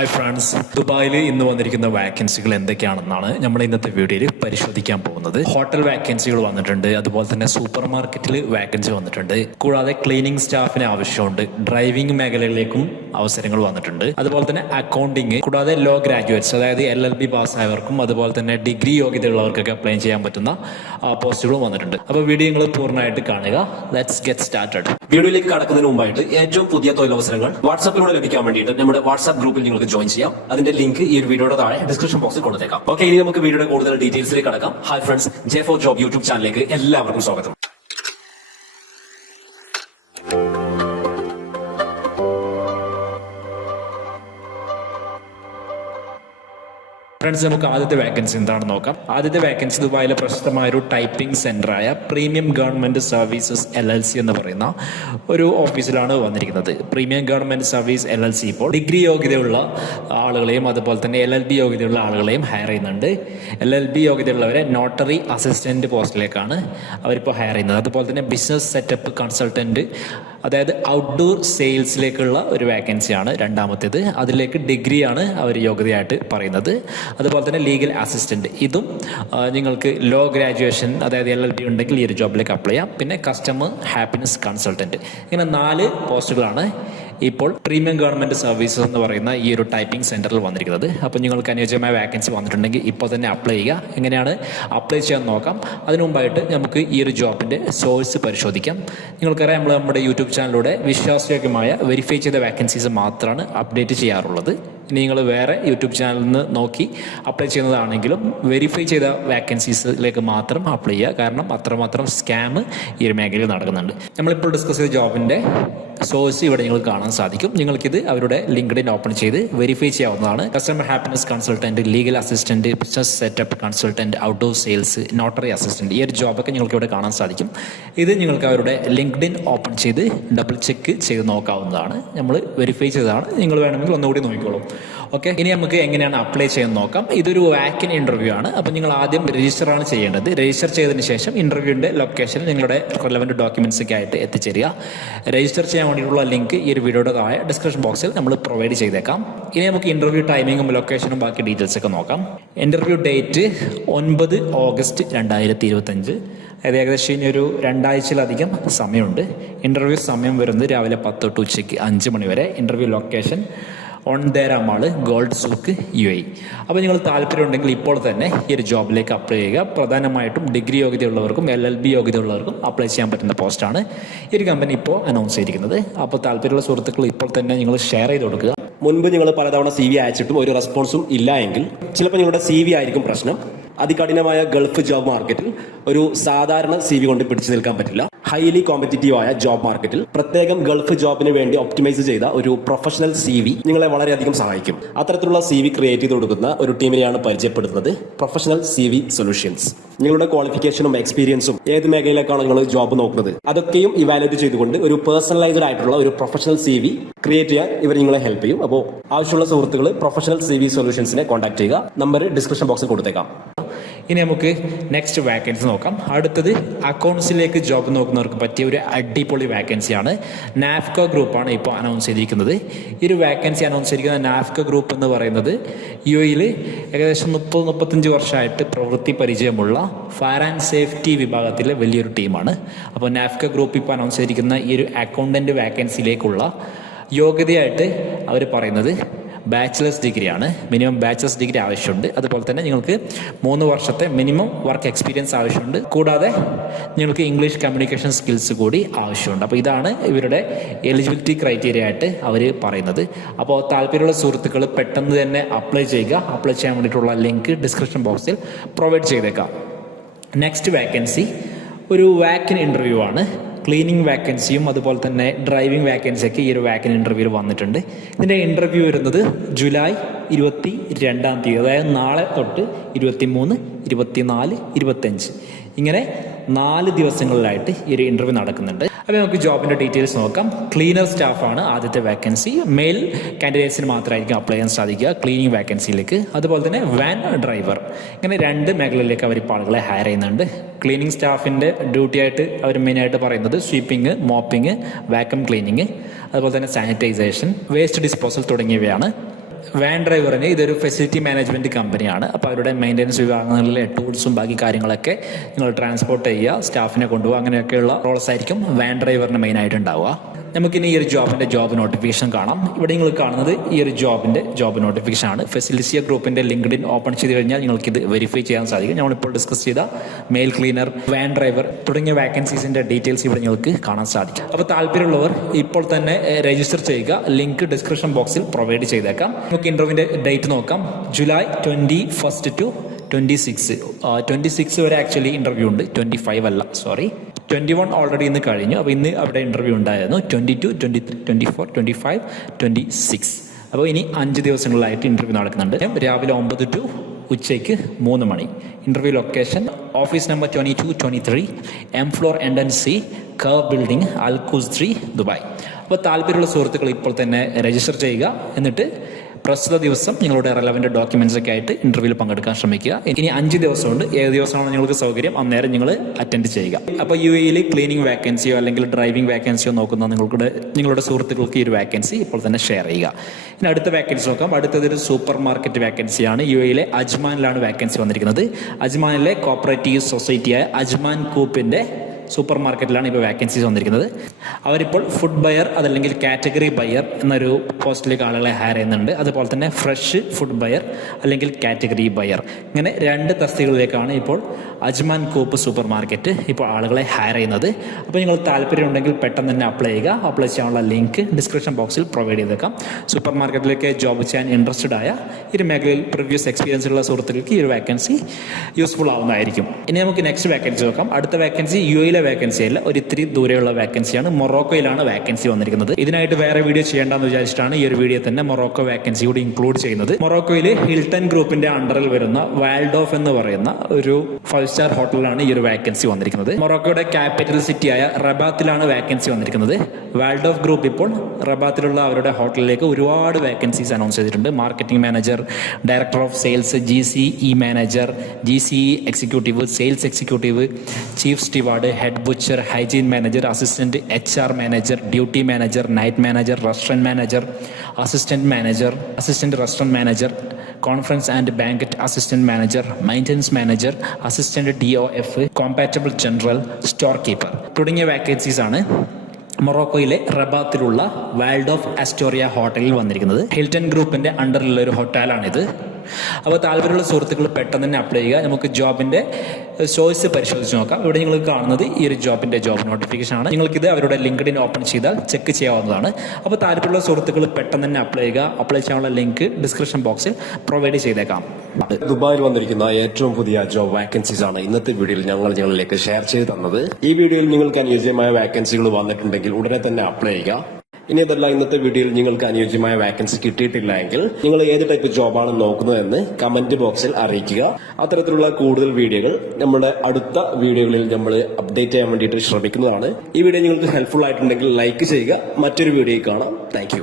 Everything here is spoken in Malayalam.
ഹായ് ഫ്രണ്ട്സ് ദുബായിൽ ഇന്ന് വന്നിരിക്കുന്ന വാക്കൻസികൾ എന്തൊക്കെയാണെന്നാണ് നമ്മൾ ഇന്നത്തെ വീഡിയോയിൽ പരിശോധിക്കാൻ പോകുന്നത്. ഹോട്ടൽ വാക്കൻസികൾ വന്നിട്ടുണ്ട്. അതുപോലെ തന്നെ സൂപ്പർ മാർക്കറ്റിൽ വാക്കൻസി വന്നിട്ടുണ്ട്. കൂടാതെ ക്ലീനിങ് സ്റ്റാഫിന് ആവശ്യമുണ്ട്. ഡ്രൈവിംഗ് മേഖലയിലേക്കും അവസരങ്ങൾ വന്നിട്ടുണ്ട്. അതുപോലെ തന്നെ അക്കൗണ്ടിങ് കൂടാതെ ലോ ഗ്രാജുവേറ്റ്സ് അതായത് എൽ എൽ ബി പാസ്സായവർക്കും അതുപോലെ തന്നെ ഡിഗ്രി യോഗ്യതയുള്ളവർക്കൊക്കെ അപ്ലൈ ചെയ്യാൻ പറ്റുന്ന പോസ്റ്റുകളും വന്നിട്ടുണ്ട്. അപ്പോൾ വീഡിയോ നിങ്ങൾ പൂർണമായിട്ട് കാണുക. ലെറ്റ്സ് ഗെറ്റ് സ്റ്റാർട്ടഡ് വീഡിയോയിലേക്ക് കടക്കുന്നതിന് മുമ്പായിട്ട് ഏറ്റവും പുതിയ തൊഴിലവസരങ്ങൾ വാട്സാപ്പിലൂടെ ലഭിക്കാൻ വേണ്ടിയിട്ട് നമ്മുടെ വാട്സാപ്പ് ഗ്രൂപ്പിൽ നിങ്ങൾക്ക് ജോയിൻ ചെയ്യാം. അതിന്റെ ലിങ്ക് ഈ ഒരു വീഡിയോയുടെ താഴെ ഡിസ്ക്രിപ്ഷൻ ബോക്സിൽ കൊടുത്തേക്കാം. ഓക്കെ ഇനി നമുക്ക് വീഡിയോയുടെ കൂടുതൽ ഡീറ്റെയിൽസിലേക്ക് കടക്കാം. Hi friends J four job YouTube ചാനലിലേക്ക് എല്ലാവർക്കും സ്വാഗതം. ഫ്രണ്ട്സ് നമുക്ക് ആദ്യത്തെ വാക്കൻസി എന്താണെന്ന് നോക്കാം. ആദ്യത്തെ വാക്കൻസി ദുബായിലെ പ്രശസ്തമായ ഒരു typing സെന്ററായ premium government services L L C എന്ന് പറയുന്ന ഒരു ഓഫീസിലാണ് വന്നിരിക്കുന്നത്. Premium government service L L C ഇപ്പോൾ ഡിഗ്രി യോഗ്യതയുള്ള ആളുകളെയും അതുപോലെ തന്നെ എൽ എൽ ബി യോഗ്യതയുള്ള ആളുകളെയും ഹയർ ചെയ്യുന്നുണ്ട്. എൽ എൽ ബി യോഗ്യതയുള്ളവരെ നോട്ടറി അസിസ്റ്റന്റ് പോസ്റ്റിലേക്കാണ് അവരിപ്പോൾ ഹയർ ചെയ്യുന്നത്. അതുപോലെ തന്നെ ബിസിനസ് സെറ്റപ്പ് കൺസൾട്ടന്റ് അതായത് ഔട്ട്ഡോർ സെയിൽസിലേക്കുള്ള ഒരു വേക്കൻസിയാണ് രണ്ടാമത്തേത്. അതിലേക്ക് ഡിഗ്രിയാണ് അവർ യോഗ്യതയായിട്ട് പറയുന്നത്. അതുപോലെ തന്നെ ലീഗൽ അസിസ്റ്റന്റ് ഇതും നിങ്ങൾക്ക് ലോ ഗ്രാജുവേഷൻ അതായത് എൽ എൽ ഉണ്ടെങ്കിൽ ഈ ഒരു ജോബിലേക്ക് അപ്ലൈ ചെയ്യാം. പിന്നെ കസ്റ്റമർ ഹാപ്പിനെസ് കൺസൾട്ടന്റ് ഇങ്ങനെ നാല് പോസ്റ്റുകളാണ് ഇപ്പോൾ പ്രീമിയം ഗവൺമെന്റ് സർവീസസ് എന്ന് പറയുന്ന ഈ ഒരു ടൈപ്പിംഗ് സെന്ററിൽ വന്നിരിക്കുന്നത്. അപ്പോൾ നിങ്ങൾക്ക് അനുയോജ്യമായ വാക്കൻസി വന്നിട്ടുണ്ടെങ്കിൽ ഇപ്പോൾ തന്നെ അപ്ലൈ ചെയ്യുക. എങ്ങനെയാണ് അപ്ലൈ ചെയ്യാൻ നോക്കാം. അതിനു മുമ്പായിട്ട് നമുക്ക് ഈ ഒരു ജോബിന്റെ സോഴ്സ് പരിശോധിക്കാം. നിങ്ങൾക്കറിയാം നമ്മൾ നമ്മുടെ യൂട്യൂബ് ചാനലിലൂടെ വിശ്വാസയോഗ്യമായ വെരിഫൈ ചെയ്ത വാക്കൻസീസ് മാത്രമാണ് അപ്ഡേറ്റ് ചെയ്യാറുള്ളത്. നിങ്ങൾ വേറെ യൂട്യൂബ് ചാനലിൽ നിന്ന് നോക്കി അപ്ലൈ ചെയ്യുന്നതാണെങ്കിലും വെരിഫൈ ചെയ്ത വാക്കൻസീസിലേക്ക് മാത്രം അപ്ലൈ ചെയ്യുക. കാരണം അത്രമാത്രം സ്കാം ഈ ഒരു മേഖലയിൽ നടക്കുന്നുണ്ട്. നമ്മളിപ്പോൾ ഡിസ്കസ് ചെയ്ത ജോബിന്റെ സോഴ്സ് ഇവിടെ നിങ്ങൾക്ക് കാണാൻ സാധിക്കും. നിങ്ങൾക്കിത് അവരുടെ ലിങ്ക്ഡിൻ ഓപ്പൺ ചെയ്ത് വെരിഫൈ ചെയ്യാവുന്നതാണ്. Customer happiness consultant legal assistant business setup consultant outdoor sales notary assistant ഈ ഒരു ജോബൊക്കെ നിങ്ങൾക്ക് ഇവിടെ കാണാൻ സാധിക്കും. ഇത് നിങ്ങൾക്ക് അവരുടെ ലിങ്ക്ഡിൻ ഓപ്പൺ ചെയ്ത് ഡബിൾ ചെക്ക് ചെയ്ത് നോക്കാവുന്നതാണ്. നമ്മൾ വെരിഫൈ ചെയ്തതാണ്. നിങ്ങൾ വേണമെങ്കിൽ ഒന്നുകൂടി നോക്കിക്കോളൂ. ഓക്കെ ഇനി നമുക്ക് എങ്ങനെയാണ് അപ്ലൈ ചെയ്യാൻ നോക്കാം. ഇതൊരു വാക്കിൻ ഇന്റർവ്യൂ ആണ്. അപ്പോൾ നിങ്ങൾ ആദ്യം രജിസ്റ്റർ ആണ് ചെയ്യേണ്ടത്. രജിസ്റ്റർ ചെയ്തതിന് ശേഷം ഇന്റർവ്യൂവിന്റെ ലൊക്കേഷൻ നിങ്ങളുടെ റെലവന്റ് ഡോക്യുമെന്റ്സ് ഒക്കെ ആയിട്ട് എത്തിച്ചേരുക. രജിസ്റ്റർ ചെയ്യാൻ വേണ്ടിയിട്ടുള്ള ലിങ്ക് ഈ ഒരു വീഡിയോയുടെ താഴെ ഡിസ്ക്രിപ്ഷൻ ബോക്സിൽ നമ്മൾ പ്രൊവൈഡ് ചെയ്തേക്കാം. ഇനി നമുക്ക് ഇന്റർവ്യൂ ടൈമിങ്ങും ലൊക്കേഷനും ബാക്കി ഡീറ്റെയിൽസ് ഒക്കെ നോക്കാം. ഇന്റർവ്യൂ ഡേറ്റ് ഒൻപത് ഓഗസ്റ്റ് രണ്ടായിരത്തി ഇരുപത്തഞ്ച് അതായത് ഏകദേശം ഇനി ഒരു രണ്ടാഴ്ചയിലധികം സമയമുണ്ട്. ഇന്റർവ്യൂ സമയം വരുന്നത് രാവിലെ പത്ത് തൊട്ട് ഉച്ചയ്ക്ക് അഞ്ച് മണി വരെ. Interview location on Deira mall gold souk U I അപ്പോൾ നിങ്ങൾ താല്പര്യമുണ്ടെങ്കിൽ ഇപ്പോൾ തന്നെ ഈ ഒരു ജോബിലേക്ക് അപ്ലൈ ചെയ്യുക. പ്രധാനമായിട്ടും ഡിഗ്രി യോഗ്യതയുള്ളവർക്കും എൽ എൽ ബി യോഗ്യതയുള്ളവർക്കും അപ്ലൈ ചെയ്യാൻ പറ്റുന്ന പോസ്റ്റാണ് ഈ ഒരു കമ്പനി ഇപ്പോൾ അനൗൺസ് ചെയ്തിരിക്കുന്നത്. അപ്പോൾ താല്പര്യമുള്ള സുഹൃത്തുക്കൾ ഇപ്പോൾ തന്നെ നിങ്ങൾ ഷെയർ ചെയ്ത് കൊടുക്കുക. മുൻപ് നിങ്ങൾ പലതവണ സി വി അയച്ചിട്ടും ഒരു റെസ്പോൺസും ഇല്ല എങ്കിൽ ചിലപ്പോൾ നിങ്ങളുടെ സി വി ആയിരിക്കും പ്രശ്നം. അതികഠിനമായ ഗൾഫ് ജോബ് മാർക്കറ്റിൽ ഒരു സാധാരണ സി വി കൊണ്ട് പിടിച്ചു നിൽക്കാൻ പറ്റില്ല. ഹൈലി കോമ്പറ്റീറ്റീവ് ആയ ജോബ് മാർക്കറ്റിൽ പ്രത്യേകം ഗൾഫ് ജോബിന് വേണ്ടി ഒപ്റ്റിമൈസ് ചെയ്ത ഒരു പ്രൊഫഷണൽ സി വി നിങ്ങളെ വളരെയധികം സഹായിക്കും. അത്തരത്തിലുള്ള സി വി ക്രിയേറ്റ് ചെയ്ത് കൊടുക്കുന്ന ഒരു ടീമിനെയാണ് പരിചയപ്പെടുത്തുന്നത്. പ്രൊഫഷണൽ സി വി സൊല്യൂഷൻസ് നിങ്ങളുടെ ക്വാളിഫിക്കേഷനും എക്സ്പീരിയൻസും ഏത് മേഖലയിലേക്കാണ് നിങ്ങൾ ജോബ് നോക്കുന്നത്? അതൊക്കെയും ഇവാലുവേറ്റ് ചെയ്തുകൊണ്ട് ഒരു പേഴ്സണലൈസ്ഡ് ആയിട്ടുള്ള ഒരു പ്രൊഫഷണൽ സി വി ക്രിയേറ്റ് ചെയ്യാൻ ഇവർ നിങ്ങളെ ഹെൽപ്പ് ചെയ്യും. അപ്പോൾ ആവശ്യമുള്ള സുഹൃത്തുക്കൾ പ്രൊഫഷണൽ സി വി സൊല്യൂഷൻസിനെ കോൺടാക്ട് ചെയ്യുക. നമ്പർ ഡിസ്ക്രിപ്ഷൻ ബോക്സിൽ കൊടുത്തേക്കാം. ഇനി നമുക്ക് നെക്സ്റ്റ് വാക്കൻസി നോക്കാം. അടുത്തത് അക്കൗണ്ട്സിലേക്ക് ജോബ് നോക്കുന്നവർക്ക് പറ്റിയ ഒരു അടിപൊളി വാക്കൻസിയാണ് നാഫ്ക ഗ്രൂപ്പാണ് ഇപ്പോൾ അനൗൺസ് ചെയ്തിരിക്കുന്നത്. ഈ ഒരു വാക്കൻസി അനൗൺസ് ചെയ്തിരിക്കുന്ന നാഫ്ക ഗ്രൂപ്പ് എന്ന് പറയുന്നത് യു എയിൽ ഏകദേശം മുപ്പത് മുപ്പത്തഞ്ച് വർഷമായിട്ട് പ്രവൃത്തി പരിചയമുള്ള ഫയർ ആൻഡ് സേഫ്റ്റി വിഭാഗത്തിലെ വലിയൊരു ടീമാണ്. അപ്പോൾ നാഫ്ക ഗ്രൂപ്പ് ഇപ്പോൾ അനൗൺസ് ചെയ്തിരിക്കുന്ന ഈ ഒരു അക്കൗണ്ടന്റ് വാക്കൻസിയിലേക്കുള്ള യോഗ്യതയായിട്ട് അവർ പറയുന്നത് ബാച്ചിലേഴ്സ് ഡിഗ്രിയാണ് മിനിമം ബാച്ചിലേഴ്സ് ഡിഗ്രി ആവശ്യമുണ്ട്. അതുപോലെ തന്നെ നിങ്ങൾക്ക് മൂന്ന് വർഷത്തെ മിനിമം വർക്ക് എക്സ്പീരിയൻസ് ആവശ്യമുണ്ട്. കൂടാതെ നിങ്ങൾക്ക് ഇംഗ്ലീഷ് കമ്മ്യൂണിക്കേഷൻ സ്കിൽസ് കൂടി ആവശ്യമുണ്ട്. അപ്പോൾ ഇതാണ് ഇവരുടെ എലിജിബിലിറ്റി ക്രൈറ്റീരിയ ആയിട്ട് അവർ പറയുന്നത്. അപ്പോൾ താല്പര്യമുള്ള സുഹൃത്തുക്കൾ പെട്ടെന്ന് തന്നെ അപ്ലൈ ചെയ്യുക. അപ്ലൈ ചെയ്യാൻ വേണ്ടിയിട്ടുള്ള ലിങ്ക് ഡിസ്ക്രിപ്ഷൻ ബോക്സിൽ പ്രൊവൈഡ് ചെയ്തേക്കാം. നെക്സ്റ്റ് വാക്കൻസി ഒരു വാക്കിൻ ഇന്റർവ്യൂ ആണ്. ക്ലീനിങ് വാക്കൻസിയും അതുപോലെ തന്നെ ഡ്രൈവിംഗ് വാക്കൻസിയൊക്കെ ഈ ഒരു വാക്കൻ ഇന്റർവ്യൂവിൽ വന്നിട്ടുണ്ട്. ഇതിന്റെ ഇന്റർവ്യൂ വരുന്നത് ജൂലൈ ഇരുപത്തി രണ്ടാം തീയതി അതായത് നാളെ തൊട്ട് ഇരുപത്തി മൂന്ന് ഇരുപത്തി നാല് ഇരുപത്തഞ്ച് ഇങ്ങനെ നാല് ദിവസങ്ങളിലായിട്ട് ഈ ഒരു ഇന്റർവ്യൂ നടക്കുന്നുണ്ട്. അപ്പോൾ നമുക്ക് ജോബിന്റെ ഡീറ്റെയിൽസ് നോക്കാം. ക്ലീനർ സ്റ്റാഫാണ് ആദ്യത്തെ വാക്കൻസി. മെയിൽ കാൻഡിഡേറ്റ്സിന് മാത്രമായിരിക്കും അപ്ലൈ ചെയ്യാൻ സാധിക്കുക ക്ലീനിങ് വാക്കൻസിയിലേക്ക്. അതുപോലെ തന്നെ വാൻ ഡ്രൈവർ. ഇങ്ങനെ രണ്ട് മേഖലയിലേക്ക് അവർ ഇപ്പോൾ ആളുകളെ ഹയർ ചെയ്യുന്നുണ്ട്. ക്ലീനിങ് സ്റ്റാഫിന്റെ ഡ്യൂട്ടി ആയിട്ട് അവർ മെയിനായിട്ട് പറയുന്നത് സ്വീപ്പിംഗ് മോപ്പിംഗ് വാക്വം ക്ലീനിങ് അതുപോലെ തന്നെ സാനിറ്റൈസേഷൻ വേസ്റ്റ് ഡിസ്പോസൽ തുടങ്ങിയവയാണ്. വാൻ ഡ്രൈവറിന് ഇതൊരു ഫെസിലിറ്റി മാനേജ്മെന്റ് കമ്പനിയാണ് അപ്പോൾ അവരുടെ മെയിന്റെനൻസ് വിഭാഗങ്ങളിലെ ടൂൾസും ബാക്കി കാര്യങ്ങളൊക്കെ നിങ്ങൾ ട്രാൻസ്പോർട്ട് ചെയ്യുക സ്റ്റാഫിനെ കൊണ്ടുപോകുക അങ്ങനെയൊക്കെയുള്ള റോൾസ് ആയിരിക്കും വാൻ ഡ്രൈവറിന് മെയിൻ ആയിട്ട് ഉണ്ടാവുക. നമുക്കിനി ഈ ഒരു ജോബിന്റെ ജോബ് നോട്ടിഫിക്കേഷൻ കാണാം. ഇവിടെ നിങ്ങൾ കാണുന്നത് ഈ ഒരു ജോബിന്റെ ജോബ് നോട്ടിഫിക്കേഷൻ ആണ്. ഫെസിലിസിയ ഗ്രൂപ്പിന്റെ ലിങ്ക്ഡിൻ ഓപ്പൺ ചെയ്ത് കഴിഞ്ഞാൽ നിങ്ങൾക്കിത് വെരിഫൈ ചെയ്യാൻ സാധിക്കും. നമ്മളിപ്പോൾ ഡിസ്കസ് ചെയ്ത മെയിൽ ക്ലീനർ വാൻ ഡ്രൈവർ തുടങ്ങിയ വാക്കൻസീസിന്റെ ഡീറ്റെയിൽസ് ഇവിടെ നിങ്ങൾക്ക് കാണാൻ സാധിക്കും. അപ്പോൾ താല്പര്യമുള്ളവർ ഇപ്പോൾ തന്നെ രജിസ്റ്റർ ചെയ്യുക. ലിങ്ക് ഡിസ്ക്രിപ്ഷൻ ബോക്സിൽ പ്രൊവൈഡ് ചെയ്തേക്കാം. നമുക്ക് ഇന്റർവ്യൂവിന്റെ ഡേറ്റ് നോക്കാം. July twenty first to twenty six. Twenty six വരെ ആക്ച്വലി ഇന്റർവ്യൂ ഉണ്ട്. ട്വന്റി ഫൈവ് അല്ല സോറി. ട്വന്റി വൺ ഓൾറെഡി ഇന്ന് കഴിഞ്ഞു. അപ്പോൾ ഇന്ന് അവിടെ ഇന്റർവ്യൂ ഉണ്ടായിരുന്നു. Twenty two twenty three twenty four twenty five twenty six അപ്പോൾ ഇനി അഞ്ച് ദിവസങ്ങളിലായിട്ട് ഇന്റർവ്യൂ നടക്കുന്നുണ്ട്. രാവിലെ ഒമ്പത് ടു ഉച്ചയ്ക്ക് മൂന്ന് മണി. Interview location office number twenty two twenty three M floor end and C curve building Al Quoz three Dubai അപ്പോൾ താല്പര്യമുള്ള സുഹൃത്തുക്കൾ ഇപ്പോൾ തന്നെ രജിസ്റ്റർ ചെയ്യുക. എന്നിട്ട് പ്രസ്തുത ദിവസം നിങ്ങളുടെ റെലവെന്റ് ഡോക്യുമെന്റ്സ് ഒക്കെ ആയിട്ട് ഇന്റർവ്യൂവിൽ പങ്കെടുക്കാൻ ശ്രമിക്കുക. ഇനി അഞ്ച് ദിവസമുണ്ട്. ഏത് ദിവസമാണോ നിങ്ങൾക്ക് സൗകര്യം? അന്നേരം നിങ്ങൾ അറ്റൻഡ് ചെയ്യുക. അപ്പോൾ യു എയിൽ ക്ലീനിങ് വാക്കൻസിയോ അല്ലെങ്കിൽ ഡ്രൈവിംഗ് വാക്കൻസിയോ നോക്കുന്ന നിങ്ങളുടെ നിങ്ങളുടെ സുഹൃത്തുക്കൾക്ക് ഈ ഒരു വാക്കൻസി ഇപ്പോൾ തന്നെ ഷെയർ ചെയ്യുക. ഇനി അടുത്ത വാക്കൻസി നോക്കാം. അടുത്തത് ഒരു സൂപ്പർ മാർക്കറ്റ് വാക്കൻസിയാണ് യു എയിലെ അജ്മാനിലാണ് വാക്കൻസി വന്നിരിക്കുന്നത്. അജ്മാനിലെ കോപ്പറേറ്റീവ് സൊസൈറ്റിയായ അജ്മാൻ കൂപ്പിന്റെ സൂപ്പർ മാർക്കറ്റിലാണ് ഇപ്പോൾ വാക്കൻസീസ് വന്നിരിക്കുന്നത്. അവരിപ്പോൾ ഫുഡ് ബയർ അതല്ലെങ്കിൽ കാറ്റഗറി ബയർ എന്നൊരു പോസ്റ്റിലേക്ക് ആളുകളെ ഹയർ ചെയ്യുന്നുണ്ട്. അതുപോലെ തന്നെ ഫ്രഷ് ഫുഡ് ബയർ അല്ലെങ്കിൽ കാറ്റഗറി ബയർ ഇങ്ങനെ രണ്ട് തസ്തികളിലേക്കാണ് ഇപ്പോൾ അജ്മാൻ കോപ്പ് സൂപ്പർ മാർക്കറ്റ് ഇപ്പോൾ ആളുകളെ ഹയർ ചെയ്യുന്നത്. അപ്പോൾ നിങ്ങൾ താല്പര്യമുണ്ടെങ്കിൽ പെട്ടെന്ന് തന്നെ അപ്ലൈ ചെയ്യുക. അപ്ലൈ ചെയ്യാനുള്ള ലിങ്ക് ഡിസ്ക്രിപ്ഷൻ ബോക്സിൽ പ്രൊവൈഡ് ചെയ്തേക്കാം. സൂപ്പർ മാർക്കറ്റിലേക്ക് ജോബ് ചെയ്യാൻ ഇൻട്രസ്റ്റഡ് ആയ ഈ മേഖലയിൽ പ്രിവ്യൂസ് എക്സ്പീരിയൻസ് ഉള്ള സുഹൃത്തുക്കൾക്ക് ഈ ഒരു വേക്കൻസി യൂസ്ഫുൾ ആവുന്നതായിരിക്കും. ഇനി നമുക്ക് നെക്സ്റ്റ് വേക്കൻസി നോക്കാം. അടുത്ത വേക്കൻസി യു എയിലെ വേക്കൻസി അല്ല. ഒരു ഇത്തിരി ദൂരെയുള്ള വേക്കൻസിയാണ് മൊറോക്കോയിലാണ് വേക്കൻസി വന്നിരിക്കുന്നത്. ഇതിനായിട്ട് വേറെ വീഡിയോ ചെയ്യേണ്ടെന്ന് വിചാരിച്ചിട്ടാണ് ഈ ഒരു വീഡിയോ തന്നെ മൊറോക്കോ വേക്കൻസി കൂടി ഇൻക്ലൂഡ് ചെയ്യുന്നത്. മൊറോക്കോയിൽ ഹിൽട്ടൺ ഗ്രൂപ്പിന്റെ അണ്ടറിൽ വരുന്ന വാൽഡോഫ് എന്ന് പറയുന്ന ഒരു ഫൈവ് സ്റ്റാർ ഹോട്ടലിലാണ് ഈ ഒരു വാക്കൻസി വന്നിരിക്കുന്നത്. മൊറോക്കോയുടെ ക്യാപിറ്റൽ സിറ്റിയായ റബാത്തിലാണ് വാക്കൻസി വന്നിരിക്കുന്നത്. വേൾഡ് ഓഫ് ഗ്രൂപ്പ് ഇപ്പോൾ റബാത്തിലുള്ള അവരുടെ ഹോട്ടലിലേക്ക് ഒരുപാട് വാക്കൻസീസ് അനൗൺസ് ചെയ്തിട്ടുണ്ട്. Marketing manager director of sales G C E manager G C E executive sales executive chief steward head butcher hygiene manager assistant H R manager duty manager night manager restaurant manager assistant manager assistant restaurant manager conference and banquet assistant manager maintenance manager assistant D O F compatible general store keeper തുടങ്ങിയ വാക്കൻസീസ് ആണ് മൊറോക്കോയിലെ റബാത്തിലുള്ള വേൾഡ് ഓഫ് അസ്റ്റോറിയ ഹോട്ടലിൽ വന്നിരിക്കുന്നത്. ഹിൽട്ടൺ ഗ്രൂപ്പിന്റെ അണ്ടറിലുള്ള ഒരു ഹോട്ടലാണിത് അപ്പോൾ താല്പര്യമുള്ള സുഹൃത്തുക്കൾ പെട്ടെന്ന് തന്നെ അപ്ലൈ ചെയ്യുക. നമുക്ക് ജോബിന്റെ ചോയ്സ് പരിശോധിച്ച് നോക്കാം. ഇവിടെ നിങ്ങൾ കാണുന്നത് ഈ ഒരു ജോബിന്റെ ജോബ് നോട്ടിഫിക്കേഷൻ ആണ്. നിങ്ങൾക്കിത് അവരുടെ ലിങ്ക്ഡിൻ ഓപ്പൺ ചെയ്താൽ ചെക്ക് ചെയ്യാവുന്നതാണ്. അപ്പോൾ താല്പര്യമുള്ള സുഹൃത്തുക്കൾ പെട്ടെന്ന് തന്നെ അപ്ലൈ ചെയ്യുക. അപ്ലൈ ചെയ്യാനുള്ള ലിങ്ക് ഡിസ്ക്രിപ്ഷൻ ബോക്സിൽ പ്രൊവൈഡ് ചെയ്തേക്കാം. ദുബായിൽ വന്നിരിക്കുന്ന ഏറ്റവും പുതിയ ജോബ് വാക്കൻസീസ് ആണ് ഇന്നത്തെ വീഡിയോയിൽ ഞങ്ങൾ നിങ്ങളിലേക്ക് ഷെയർ ചെയ്ത് തന്നത്. ഈ വീഡിയോയിൽ നിങ്ങൾക്ക് അനുയോജ്യമായ വാക്കൻസികൾ വന്നിട്ടുണ്ടെങ്കിൽ ഉടനെ തന്നെ അപ്ലൈ ചെയ്യുക. ഇനി അതല്ല ഇന്നത്തെ വീഡിയോയിൽ നിങ്ങൾക്ക് അനുയോജ്യമായ വാക്കൻസി കിട്ടിയിട്ടില്ല എങ്കിൽ നിങ്ങൾ ഏത് ടൈപ്പ് ജോബാണ് നോക്കുന്നതെന്ന് കമന്റ് ബോക്സിൽ അറിയിക്കുക. അത്തരത്തിലുള്ള കൂടുതൽ വീഡിയോകൾ നമ്മുടെ അടുത്ത വീഡിയോകളിൽ നമ്മൾ അപ്ഡേറ്റ് ചെയ്യാൻ വേണ്ടിയിട്ട് ശ്രമിക്കുന്നതാണ്. ഈ വീഡിയോ നിങ്ങൾക്ക് ഹെൽപ്ഫുൾ ആയിട്ടുണ്ടെങ്കിൽ ലൈക്ക് ചെയ്യുക. മറ്റൊരു വീഡിയോയിൽ കാണാം. താങ്ക്